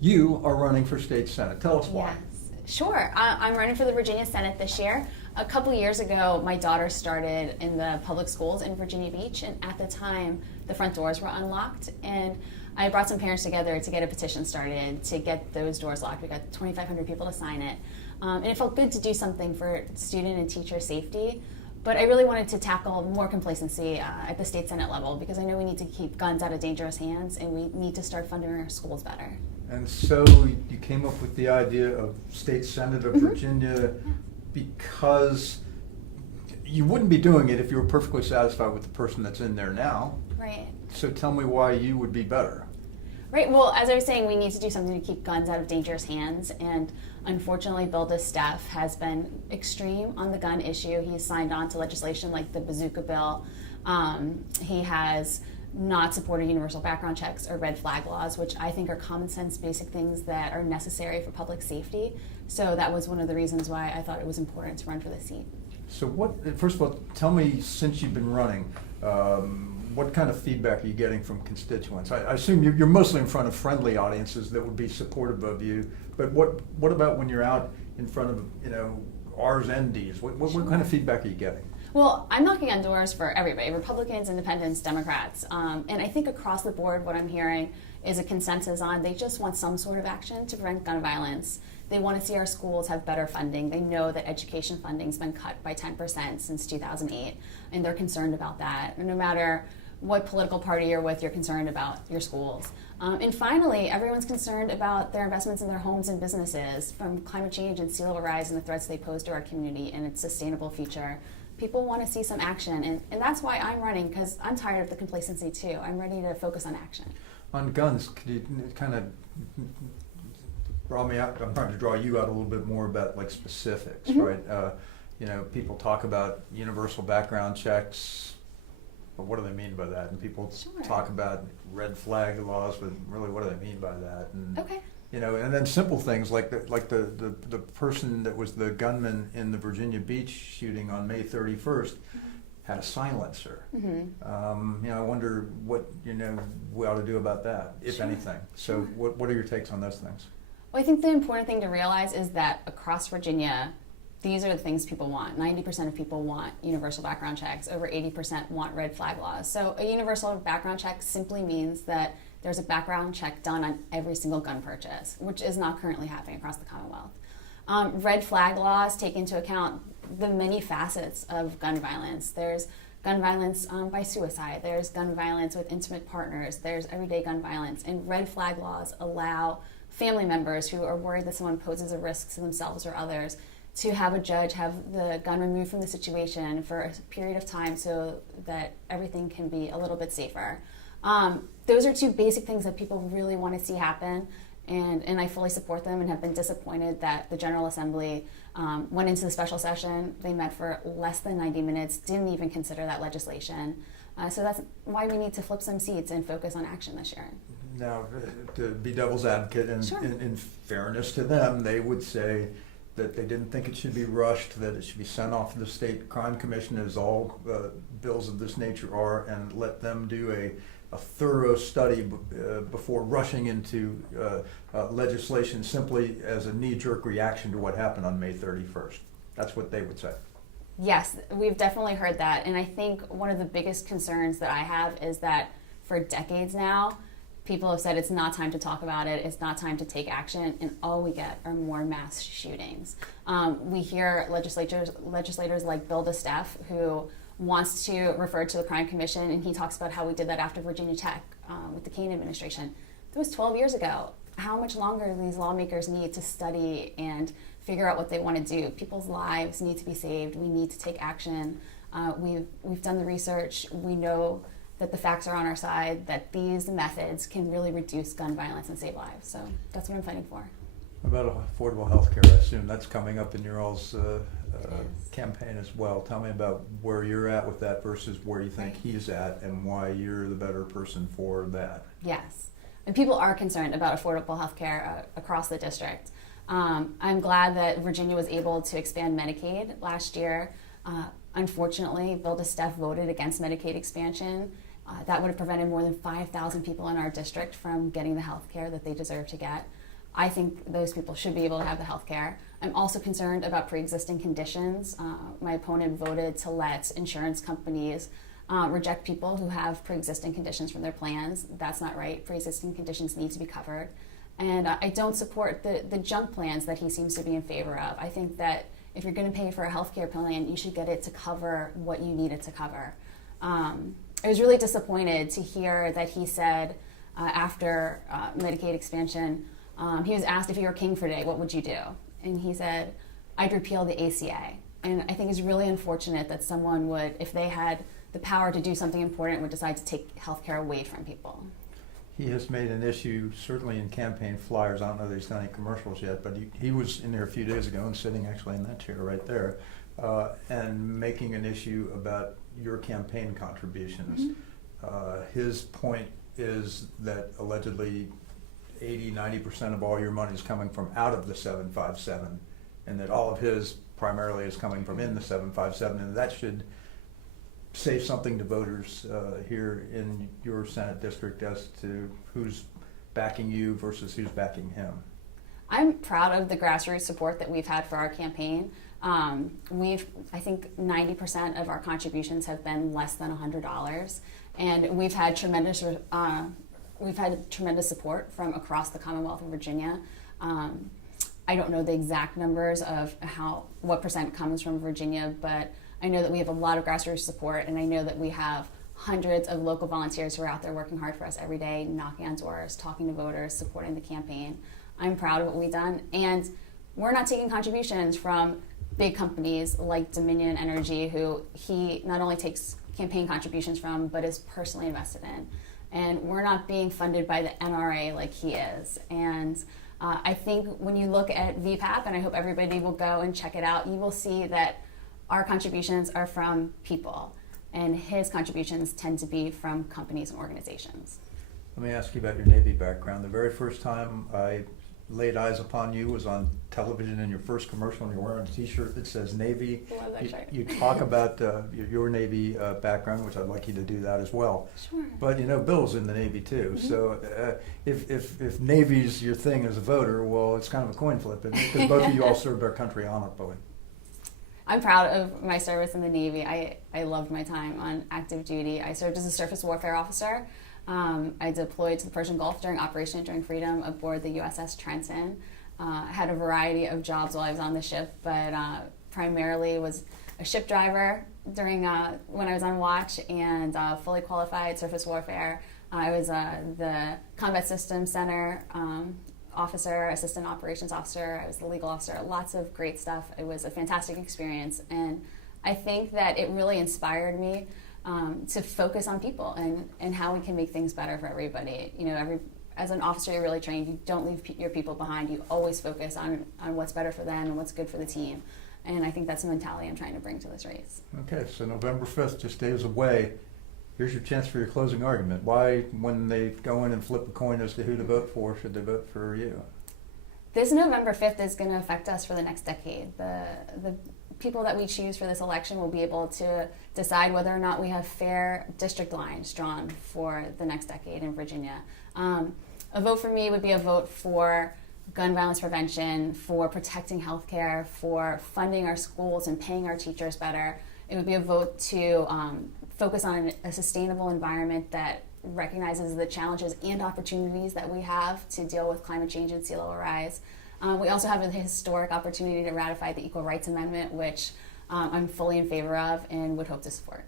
You are running for state senate. Tell us why. Yes, sure. I'm running for the Virginia Senate this year. A couple years ago, my daughter started in the public schools in Virginia Beach, and at the time, the front doors were unlocked. And I brought some parents together to get a petition started to get those doors locked. We got 2,500 people to sign it. And it felt good to do something for student and teacher safety. But I really wanted to tackle more complacency at the state senate level, because I know we need to keep guns out of dangerous hands, and we need to start funding our schools better. And so you came up with the idea of state senate of Virginia because you wouldn't be doing it if you were perfectly satisfied with the person that's in there now. Right. So tell me why you would be better. Right. Well, as I was saying, we need to do something to keep guns out of dangerous hands. And unfortunately, Bill DeSteff has been extreme on the gun issue. He's signed on to legislation like the bazooka bill. He has not supported universal background checks or red flag laws, which I think are common sense, basic things that are necessary for public safety. So that was one of the reasons why I thought it was important to run for the seat. So first of all, tell me, since you've been running, what kind of feedback are you getting from constituents? I assume you're mostly in front of friendly audiences that would be supportive of you, but what about when you're out in front of, R's and D's? What kind of feedback are you getting? Well, I'm knocking on doors for everybody, Republicans, Independents, Democrats. And I think across the board what I'm hearing is a consensus on they just want some sort of action to prevent gun violence. They want to see our schools have better funding. They know that education funding's been cut by 10% since 2008, and they're concerned about that. And no matter what political party you're with, you're concerned about your schools. And finally, everyone's concerned about their investments in their homes and businesses, from climate change and sea level rise and the threats they pose to our community and its sustainable future. People want to see some action, and that's why I'm running, because I'm tired of the complacency too. I'm ready to focus on action. On guns, could you kind of draw me out? I'm trying to draw you out a little bit more about like specifics, right? People talk about universal background checks, but what do they mean by that? And people talk about red flag laws, but really, what do they mean by that? And, okay. And then simple things like the person that was the gunman in the Virginia Beach shooting on May 31st had a silencer. I wonder what we ought to do about that, if anything. So what are your takes on those things? Well, I think the important thing to realize is that across Virginia, these are the things people want. 90% of people want universal background checks. Over 80% want red flag laws. So a universal background check simply means that there's a background check done on every single gun purchase, which is not currently happening across the Commonwealth. Red flag laws take into account the many facets of gun violence. There's gun violence by suicide. There's gun violence with intimate partners. There's everyday gun violence. And red flag laws allow family members who are worried that someone poses a risk to themselves or others to have a judge have the gun removed from the situation for a period of time so that everything can be a little bit safer. Those are two basic things that people really want to see happen, and I fully support them, and have been disappointed that the General Assembly went into the special session. They met for less than 90 minutes, didn't even consider that legislation. So that's why we need to flip some seats and focus on action this year. Now, to be devil's advocate, and in fairness to them, they would say that they didn't think it should be rushed, that it should be sent off to the State Crime Commission, as all bills of this nature are, and let them do a thorough study before rushing into legislation simply as a knee-jerk reaction to what happened on May 31st. That's what they would say. Yes, we've definitely heard that. And I think one of the biggest concerns that I have is that for decades now, people have said it's not time to talk about it, it's not time to take action, and all we get are more mass shootings. We hear legislators like Bill DeSteff, who wants to refer to the Crime Commission, and he talks about how we did that after Virginia Tech with the Kane administration. That was 12 years ago. How much longer do these lawmakers need to study and figure out what they want to do? People's lives need to be saved. We need to take action. We've done the research. We know that the facts are on our side, that these methods can really reduce gun violence and save lives. So that's what I'm fighting for. About affordable health care, I assume that's coming up in your all's campaign as well. Tell me about where you're at with that versus where you think he's at, and why you're the better person for that. Yes, and people are concerned about affordable health care across the district. I'm glad that Virginia was able to expand Medicaid last year. Unfortunately, Bill DeSteff voted against Medicaid expansion. That would have prevented more than 5,000 people in our district from getting the health care that they deserve to get. I think those people should be able to have the health care. I'm also concerned about pre-existing conditions. My opponent voted to let insurance companies reject people who have pre-existing conditions from their plans. That's not right. Pre-existing conditions need to be covered. And I don't support the junk plans that he seems to be in favor of. I think that if you're going to pay for a healthcare plan, you should get it to cover what you need it to cover. I was really disappointed to hear that he said after Medicaid expansion, he was asked if you were king for a day, what would you do? And he said, I'd repeal the ACA. And I think it's really unfortunate that someone would, if they had the power to do something important, would decide to take healthcare away from people. He has made an issue, certainly in campaign flyers. I don't know that he's done any commercials yet, but he was in there a few days ago and sitting actually in that chair right there, and making an issue about your campaign contributions. His point is that allegedly 80-90% of all your money is coming from out of the 757, and that all of his primarily is coming from in the 757, and that should say something to voters here in your Senate district as to who's backing you versus who's backing him. I'm proud of the grassroots support that we've had for our campaign. I think 90% of our contributions have been less than $100, and we've had tremendous support from across the Commonwealth of Virginia. I don't know the exact numbers of what percent comes from Virginia, but I know that we have a lot of grassroots support, and I know that we have hundreds of local volunteers who are out there working hard for us every day, knocking on doors, talking to voters, supporting the campaign. I'm proud of what we've done, and we're not taking contributions from big companies like Dominion Energy, who he not only takes campaign contributions from, but is personally invested in. And we're not being funded by the NRA like he is. And I think when you look at VPAP, and I hope everybody will go and check it out, you will see that our contributions are from people, and his contributions tend to be from companies and organizations. Let me ask you about your Navy background. The very first time I laid eyes upon you was on television in your first commercial, and you're wearing a t-shirt that says Navy. Love that shirt. You talk about your Navy background, which I'd like you to do that as well. Sure. But you know, Bill's in the Navy too. Mm-hmm. So if Navy's your thing as a voter, well, it's kind of a coin flip, isn't it? Because both of you all served our country honorably. I'm proud of my service in the Navy. I loved my time on active duty. I served as a surface warfare officer. I deployed to the Persian Gulf during Operation Enduring Freedom aboard the USS Trenton. I had a variety of jobs while I was on the ship, but primarily was a ship driver during when I was on watch, and fully qualified surface warfare. I was the Combat Systems Center officer, assistant operations officer. I was the legal officer. Lots of great stuff. It was a fantastic experience, and I think that it really inspired me to focus on people and how we can make things better for everybody. You know, as an officer, you're really trained. You don't leave your people behind. You always focus on what's better for them and what's good for the team. And I think that's the mentality I'm trying to bring to this race. Okay, so November 5th, just days away. Here's your chance for your closing argument. Why, when they go in and flip a coin as to who to vote for, should they vote for you? This November 5th is going to affect us for the next decade. The people that we choose for this election will be able to decide whether or not we have fair district lines drawn for the next decade in Virginia. A vote for me would be a vote for gun violence prevention, for protecting healthcare, for funding our schools and paying our teachers better. It would be a vote to focus on a sustainable environment that recognizes the challenges and opportunities that we have to deal with climate change and sea level rise. We also have a historic opportunity to ratify the Equal Rights Amendment, which I'm fully in favor of and would hope to support.